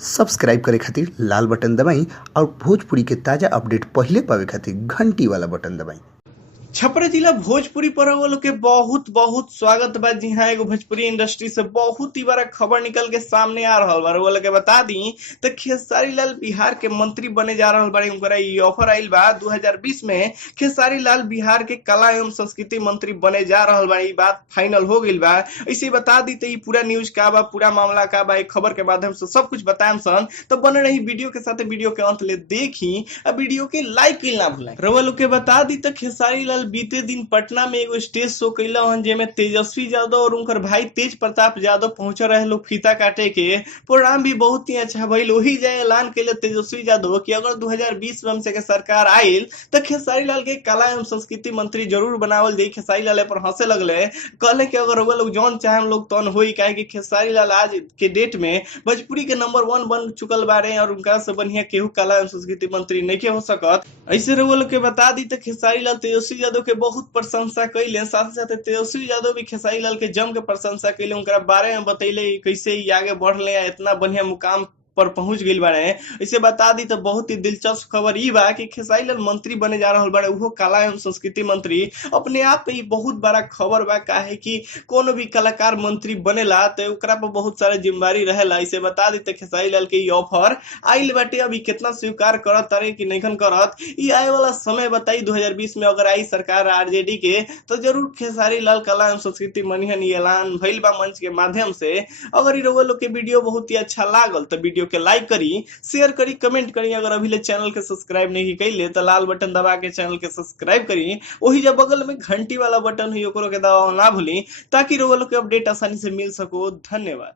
Subscribe करे खातिर लाल button दबाई और भोजपुरी के ताजा अपडेट पहिले पावे खातिर घंटी वाला बटन दबाई। छपरा जिला भोजपुरी पर लोग के बहुत बहुत स्वागत बा। जी हाँ, एगो भोजपुरी इंडस्ट्री से बहुत ही बड़ा खबर निकल के सामने आ रहा बा। वो लोग के बता दी तो खेसारी लाल बिहार के मंत्री बने जा रहा बड़े। उनका ये ऑफर आइल बा 2020 में खेसारी लाल बिहार के कला एवं संस्कृति मंत्री बने जा रहा बा। ये बात फाइनल हो गई बा। ऐसे बता दी तो ये पूरा न्यूज का बा, पूरा मामला का बा, एक खबर के माध्यम से सब कुछ बताएं सन। तो बने रही वीडियो के साथ, वीडियो के अंत ले देखी, वीडियो के लाइक ना भूलें। रउआ लोग के बता दी तो खेसारी लाल बीते दिन पटना में एगो स्टेज शो कैला हन, जेमे तेजस्वी यादव और उनकर भाई तेज प्रताप यादव पहुंचे रहे लोग फीता काटे के। प्रोग्राम भी बहुत ही अच्छा भइल। वही जाए ऐलान कैले तेजस्वी यादव कि अगर 2020 में हमसे के सरकार आइल तो खेसारी लाल के कला एवं संस्कृति मंत्री जरूर बनावल जाई। खेसारी लाल पर हंसे लगले, कहले कि अगर लोग जौन चाहे हम लोग तौन होई, काहे कि खेसारी लाल आज के डेट में भोजपुरी के नंबर 1 बन चुकल बारे और उनका से बढ़िया केहू कला एवं संस्कृति मंत्री नहीं हो सकत। ऐसे रउआ लोग के बता दी तो खेसारी लाल तेजस्वी यादव के बहुत प्रशंसा कैले। साथ साथ तेजस्वी यादव भी खेसारी लाल के जम के प्रशंसा कैले, उनका बारे में बतैले कैसे ही आगे बढ़ ले, इतना बढ़िया मुकाम पर पहुंच गई बारे। इसे बता दी तो बहुत ही दिलचस्प खबर ई बा कि खेसारी लाल मंत्री बने जा रहा बारे, वो कला एवं संस्कृति मंत्री। अपने आप में बहुत बड़ा खबर बा, काहे कि कोनो भी कलाकार मंत्री बनेला तो ओकरा पर बहुत सारा जिम्मेदारी रहेला। इसे बता दी तो खेसारी लाल के ऑफर आइल बाटे। अभी कितना स्वीकार करत तारे कि नहीं करत, ई आए वाला समय बताई। 2020 में अगर आई सरकार आरजेडी के तो जरूर खेसारी लाल कला एवं संस्कृति मनिहन ऐलान भइल बा मंच के माध्यम से। अगर ई लोग के वीडियो बहुत ही अच्छा लागल तो वीडियो के लाइक करी, शेयर करी, कमेंट करी। अगर अभी ले चैनल के सब्सक्राइब नहीं कैले तो लाल बटन दबा के चैनल के सब्सक्राइब करी। वही जब बगल में घंटी वाला बटन हुई ओकरो के दबाव ना भूली, ताकि लोग के अपडेट आसानी से मिल सको। धन्यवाद।